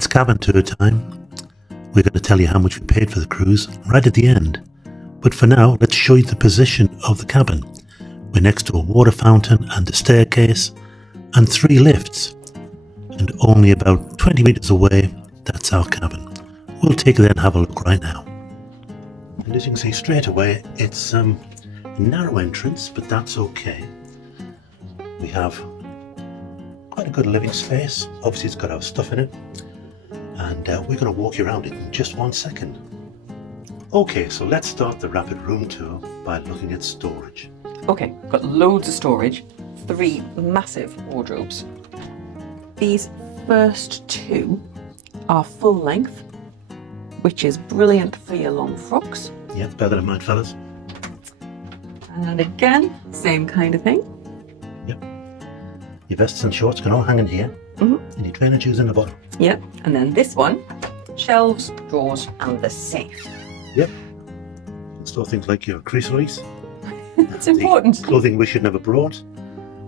It's cabin tour time. We're going to tell you how much we paid for the cruise right at the end. But for now, let's show you the position of the cabin. We're next to a water fountain and a staircase and 3 lifts. And only about 20 metres away, that's our cabin. We'll take you there and have a look right now. And as you can see straight away, it's a narrow entrance, but that's okay. We have quite a good living space. Obviously it's got our stuff in it. And we're going to walk you around it in just 1 second. Okay, so let's start the rapid room tour by looking at storage. Okay, got loads of storage, 3 massive wardrobes. These first 2 are full length, which is brilliant for your long frocks. Yeah, bear that in mind, fellas. And again, same kind of thing. Yep. Your vests and shorts can all hang in here. And your trainer shoes in the bottom. Yep, and then this one, shelves, drawers, and the safe. Yep. Store things like your accessories. It's important. Clothing we should never brought.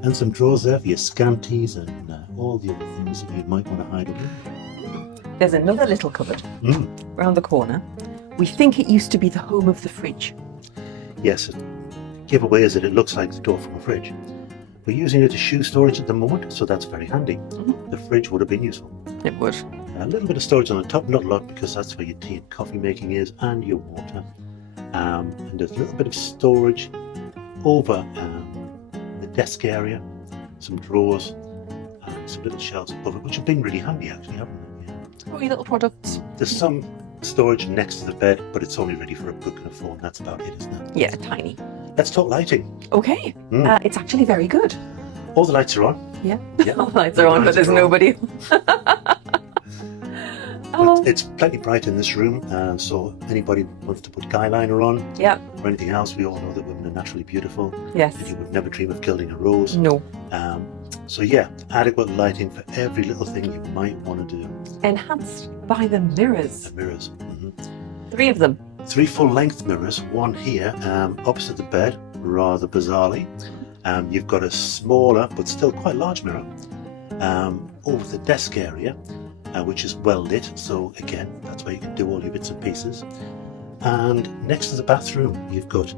And some drawers there for your scanties and all the other things that you might want to hide away. There's another little cupboard round the corner. We think it used to be the home of the fridge. Yes, giveaway is that it looks like the door from a fridge. We're using it as shoe storage at the moment, so that's very handy. The fridge would have been useful. It would. A little bit of storage on the top, not a lot, because that's where your tea and coffee making is, and your water. And there's a little bit of storage over the desk area, some drawers, and some little shelves above it, which have been really handy actually, haven't they? Oh, your little products. There's some storage next to the bed, but it's only ready for a book and a phone. That's about it, isn't it? Yeah, tiny. Let's talk lighting. Okay, it's actually very good. All the lights are on. Yeah, all the lights are on, but there's nobody. It's plenty bright in this room, so anybody wants to put guy liner on or anything else, we all know that women are naturally beautiful. Yes. And you would never dream of gilding a rose. No. So yeah, adequate lighting for every little thing you might want to do. Enhanced by the mirrors. The mirrors. 3 of them. 3 full-length mirrors, one here opposite the bed, rather bizarrely. You've got a smaller but still quite large mirror over the desk area, which is well lit, so again, that's where you can do all your bits and pieces. And next to the bathroom, you've got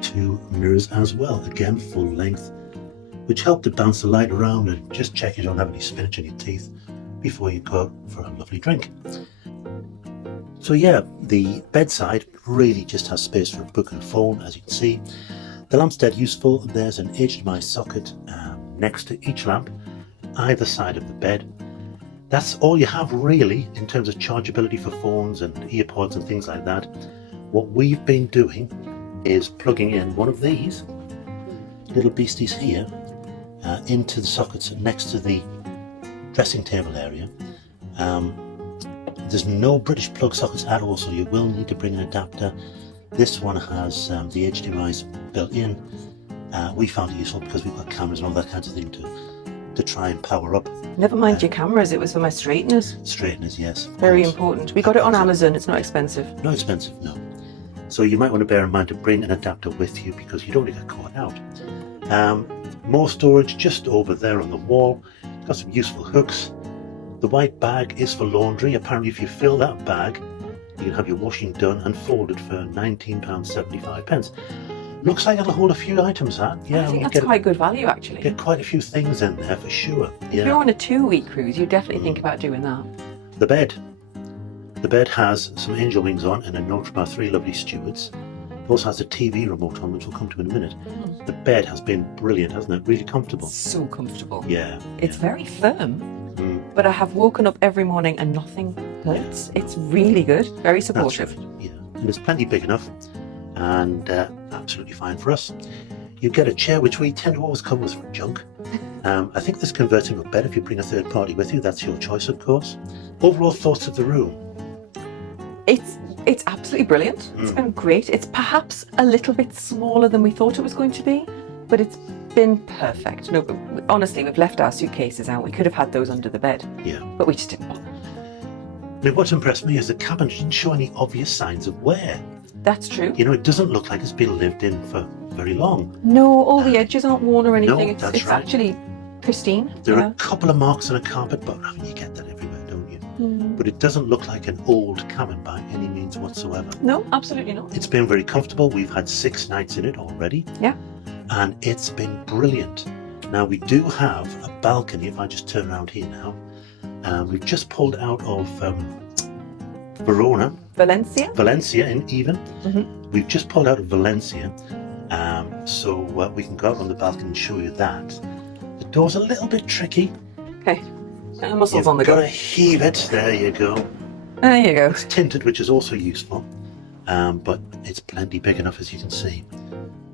2 mirrors as well, again full length, which help to bounce the light around and just check you don't have any spinach in your teeth before you go out for a lovely drink. So yeah, the bedside really just has space for a book and a phone, as you can see. The lamp's dead useful. There's an HDMI socket next to each lamp, either side of the bed. That's all you have really in terms of chargeability for phones and earpods and things like that. What we've been doing is plugging in one of these little beasties here into the sockets next to the dressing table area. There's no British plug sockets at all, so you will need to bring an adapter. This one has the HDMI's built in. We found it useful because we've got cameras and all that kind of thing to try and power up. Never mind your cameras, it was for my straighteners. Straighteners, yes. Very important. We got it on Amazon, it's not expensive. Not expensive, no. So you might want to bear in mind to bring an adapter with you because you don't want to get caught out. More storage just over there on the wall. Got some useful hooks. The white bag is for laundry. Apparently if you fill that bag, you can have your washing done and folded for £19.75. Looks like it'll hold a few items, huh? Yeah, I think that's quite good value actually. Get quite a few things in there for sure. If you're on a 2-week cruise, you definitely think about doing that. The bed. The bed has some angel wings on and a note from our 3 lovely stewards. It also has a TV remote on, which we'll come to in a minute. The bed has been brilliant, hasn't it? Really comfortable. So comfortable. Yeah. It's very firm. But I have woken up every morning and nothing hurts. It's really good, very supportive. That's right. Yeah, and it's plenty big enough and absolutely fine for us. You get a chair, which we tend to always come with from junk. I think this converts into a bed if you bring a third party with you. That's your choice, of course. Overall thoughts of the room? It's absolutely brilliant. It's been great. It's perhaps a little bit smaller than we thought it was going to be, but it's been perfect. No, honestly, we've left our suitcases out. We could have had those under the bed. Yeah. But we just didn't bother. I mean, what's impressed me is the cabin didn't show any obvious signs of wear. That's true. You know, it doesn't look like it's been lived in for very long. No, all the edges aren't worn or anything. No, it's right. Actually pristine. There are a couple of marks on a carpet, but I mean, you get that everywhere, don't you? but it doesn't look like an old cabin by any means whatsoever. No, absolutely not. It's been very comfortable. We've had 6 nights in it already. Yeah. And it's been brilliant. Now we do have a balcony. If I just turn around here now, we've just pulled out of Valencia in even. We've just pulled out of Valencia, so we can go out on the balcony and show you that. The door's a little bit tricky. Okay, muscles You've on the got go. to heave it. There you go. There you go. It's tinted, which is also useful, but it's plenty big enough, as you can see.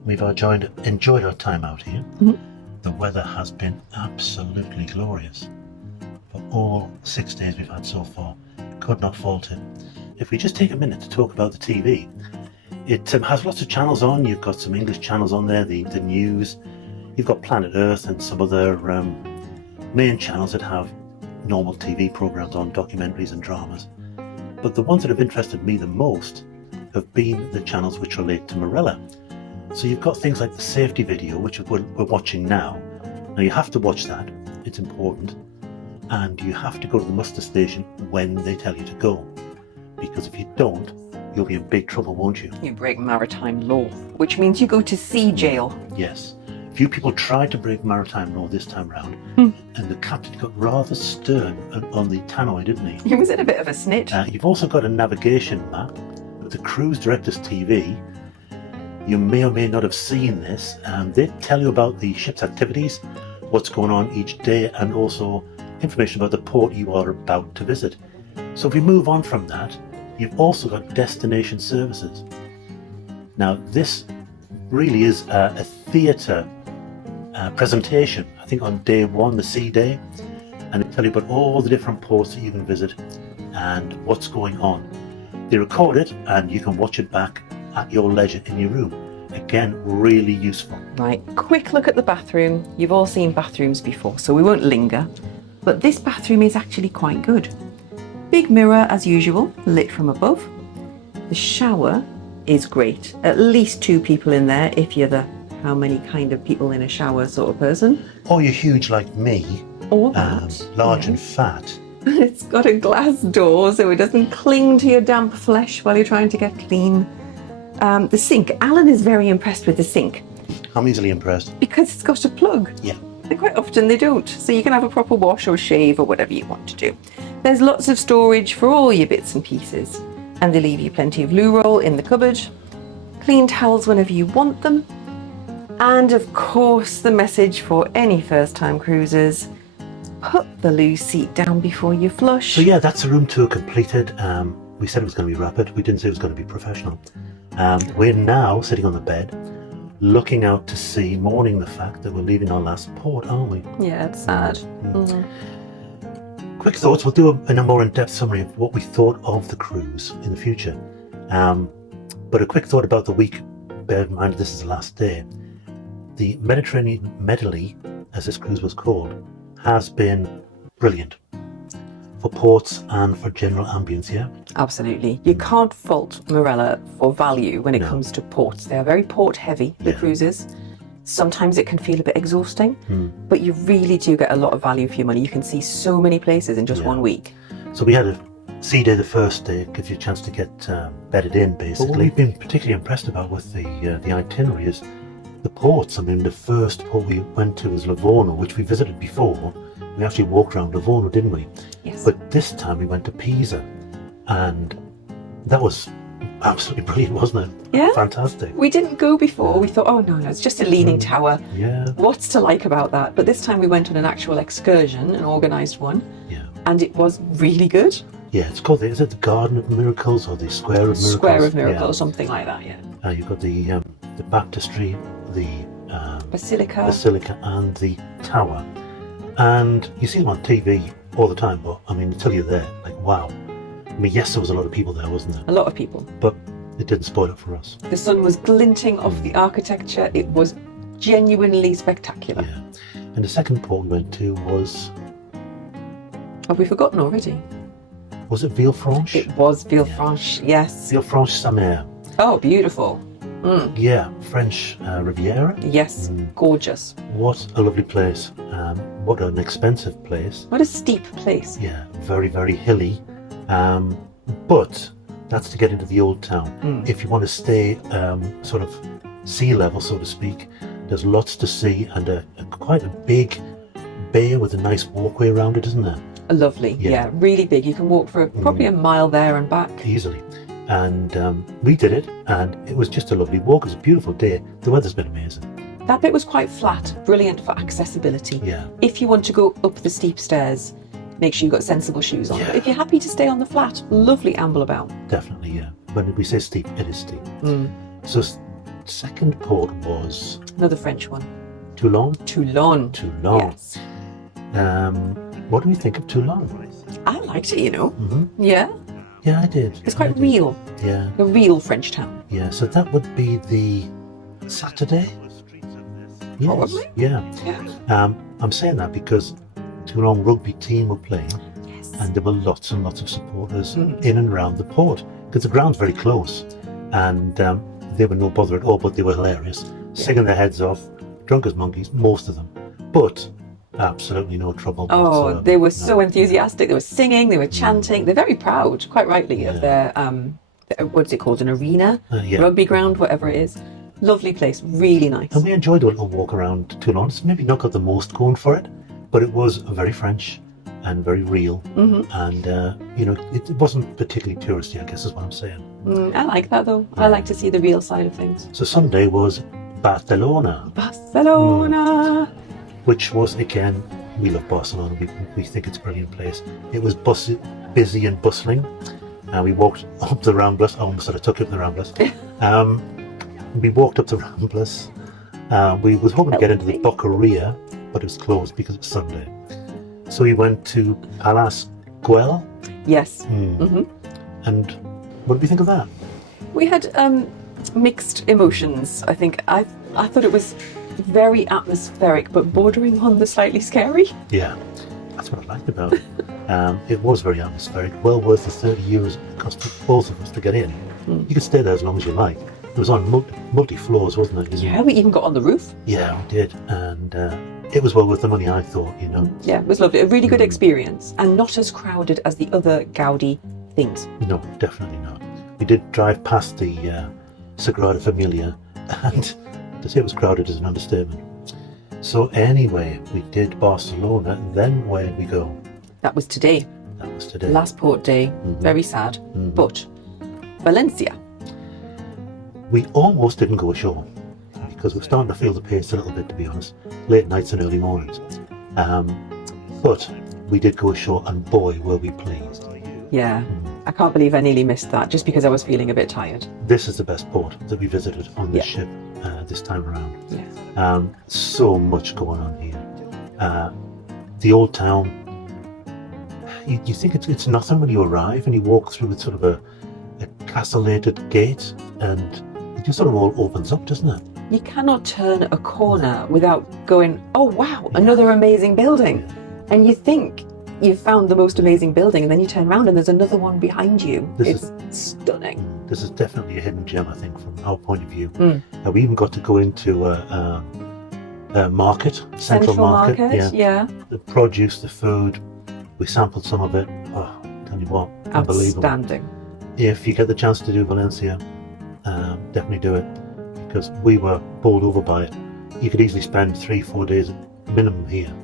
We've enjoyed our time out here. The weather has been absolutely glorious for all 6 days we've had so far. Could not fault it. If we just take a minute to talk about the TV, it has lots of channels on. You've got some English channels on there, the news. You've got Planet Earth and some other main channels that have normal TV programs on, documentaries and dramas. But the ones that have interested me the most have been the channels which relate to Marella. So you've got things like the safety video, which we're watching now. Now you have to watch that, it's important. And you have to go to the muster station when they tell you to go. Because if you don't, you'll be in big trouble, won't you? You break maritime law, which means you go to sea jail. Yes. A few people tried to break maritime law this time round, and the captain got rather stern on the tannoy, didn't he? He was in a bit of a snitch. You've also got a navigation map with the Cruise Directors TV. You may or may not have seen this. They tell you about the ship's activities, what's going on each day, and also information about the port you are about to visit. So if we move on from that, you've also got destination services. Now this really is a theatre presentation, I think on day 1, the sea day, and they tell you about all the different ports that you can visit and what's going on. They record it and you can watch it back at your leisure in your room. Again, really useful. Right, quick look at the bathroom. You've all seen bathrooms before, so we won't linger. But this bathroom is actually quite good. Big mirror as usual, lit from above. The shower is great. At least 2 people in there if you're the how many kind of people in a shower sort of person. Or you're huge like me, Or that. large and fat. It's got a glass door so it doesn't cling to your damp flesh while you're trying to get clean. The sink. Alan is very impressed with the sink. I'm easily impressed. Because it's got a plug. Yeah. And quite often they don't. So you can have a proper wash or shave or whatever you want to do. There's lots of storage for all your bits and pieces. And they leave you plenty of loo roll in the cupboard. Clean towels whenever you want them. And of course the message for any first-time cruisers. Put the loo seat down before you flush. So yeah, that's the room tour completed. We said it was going to be rapid. We didn't say it was going to be professional. We're now sitting on the bed, looking out to sea, mourning the fact that we're leaving our last port, aren't we? Yeah, it's sad. Quick thoughts. We'll do a more in-depth summary of what we thought of the cruise in the future. But a quick thought about the week. Bear in mind this is the last day. The Mediterranean Medley, as this cruise was called, has been brilliant for ports and for general ambience, yeah? Absolutely. You can't fault Marella for value when it comes to ports. They are very port heavy, the cruises. Sometimes it can feel a bit exhausting, but you really do get a lot of value for your money. You can see so many places in just 1 week. So we had a sea day the first day. It gives you a chance to get bedded in, basically. What we've been particularly impressed about with the itinerary is the ports. I mean, the first port we went to was Livorno, which we visited before. We actually walked around Livorno, didn't we? Yes. But this time we went to Pisa, and that was absolutely brilliant, wasn't it? Yeah. Fantastic. We didn't go before. We thought, oh no, it's just a leaning tower. Yeah. What's to like about that? But this time we went on an actual excursion, an organised one. Yeah. And it was really good. Yeah, it's called, is it the Garden of Miracles or the Square of Miracles? Square of Miracles, something like that, yeah. You've got the baptistry, the Basilica. and the tower. And you see them on TV all the time, but I mean, until you're there, like, wow. I mean, yes, there was a lot of people there, wasn't there? A lot of people. But it didn't spoil it for us. The sun was glinting off the architecture. It was genuinely spectacular. Yeah. And the second port we went to was... Have we forgotten already? Was it Villefranche? It was Villefranche, yes. Villefranche-sur-Mer. Oh, beautiful. Yeah, French Riviera. Yes, gorgeous. What a lovely place. what an expensive place. What a steep place. Yeah, very, very hilly. But that's to get into the old town. If you want to stay sort of sea level, so to speak, there's lots to see, and quite a big bay with a nice walkway around it, isn't there? Lovely, yeah, really big. You can walk for probably a mile there and back. Easily. And we did it, and it was just a lovely walk. It was a beautiful day. The weather's been amazing. That bit was quite flat, brilliant for accessibility. Yeah. If you want to go up the steep stairs, make sure you've got sensible shoes on. Yeah. But if you're happy to stay on the flat, lovely amble about. Definitely, yeah. When we say steep, it is steep. So second port was Another French one. Toulon. Toulon. Toulon. Yes. What do we think of Toulon? I liked it, you know. Yeah. Yeah, I did. It's quite I did. real. Yeah. A real French town. Yeah, so that would be the Saturday? Yes. Probably. Yeah. Yeah. I'm saying that because Toulon rugby team were playing, Yes. and there were lots and lots of supporters in and around the port, because the ground's very close, and they were no bother at all, but they were hilarious, singing their heads off, drunk as monkeys, most of them, but absolutely no trouble. Oh, whatsoever. they were No. so enthusiastic. They were singing, they were chanting. They're very proud, quite rightly, of Yeah. their, what's it called, an arena? Yeah. Rugby ground, whatever it is. Lovely place, really nice. And we enjoyed a little walk around Toulon. It's maybe not got the most going for it, but it was very French and very real. And, it wasn't particularly touristy, I guess is what I'm saying. I like that though. I like to see the real side of things. So Sunday was Barcelona, Barcelona! which was, again, we love Barcelona. We think it's a brilliant place. It was busy and bustling. We walked up the Ramblas. I almost said I took it up the Ramblas. We walked up the Ramblas. We was hoping to get into the Boqueria, but it was closed because it was Sunday. So we went to Palau, Güell. Yes. And what did we think of that? We had mixed emotions, I think. I thought it was very atmospheric, but bordering on the slightly scary. Yeah, that's what I liked about it. It was very atmospheric, well worth the 30 euros it cost both of us to get in. You could stay there as long as you like. It was on multi-floors, wasn't it? Yeah, we even got on the roof. Yeah, we did. And it was well worth the money, I thought, Yeah, it was lovely. A really good experience, and not as crowded as the other Gaudi things. No, definitely not. We did drive past the Sagrada Familia, and to say it was crowded is an understatement. So anyway, we did Barcelona, and then where did we go? That was today. That was today. Last port day. Very sad. But Valencia. We almost didn't go ashore because we're starting to feel the pace a little bit, to be honest. Late nights and early mornings. But we did go ashore, and boy, were we pleased. Yeah. I can't believe I nearly missed that just because I was feeling a bit tired. This is the best port that we visited on this ship this time around. Yeah. So much going on here. The old town, you think it's nothing when you arrive and you walk through with sort of a castellated gate, and it just sort of all opens up, doesn't it? You cannot turn a corner without going, oh wow, another amazing building. And you think you've found the most amazing building, and then you turn around and there's another one behind you. It's stunning. This is definitely a hidden gem, I think, from our point of view. We even got to go into a market, central market. Yeah. The produce, the food, we sampled some of it. Oh, tell you what, unbelievable. Outstanding. If you get the chance to do Valencia, definitely do it, because we were bowled over by it. You could easily spend 3-4 days minimum here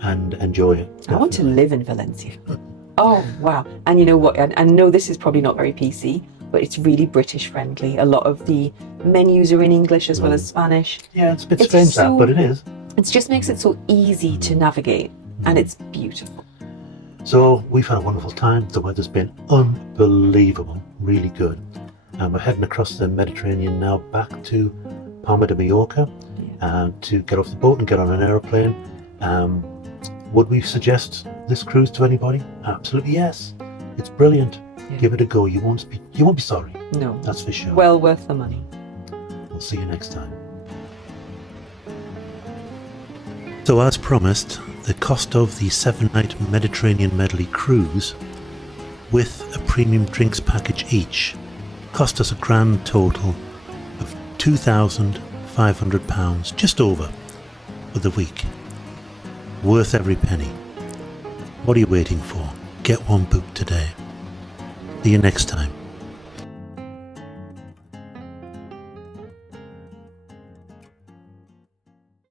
and enjoy it. Definitely. I want to live in Valencia. Oh, wow. And you know what? I know this is probably not very PC, but it's really British friendly. A lot of the menus are in English as well as Spanish. Yeah, it's a bit strange that, but it is. It just makes it so easy to navigate, and it's beautiful. So we've had a wonderful time. The weather's been unbelievable, really good. And we're heading across the Mediterranean now back to Palma de Mallorca to get off the boat and get on an aeroplane. Would we suggest this cruise to anybody? Absolutely yes. It's brilliant. Yeah. Give it a go. You won't be sorry. No. That's for sure. Well worth the money. We'll see you next time. So as promised, the cost of the 7-night Mediterranean Medley cruise with a premium drinks package each cost us a grand total of £2,500, just over, for the week. Worth every penny. What are you waiting for? Get one booked today. See you next time.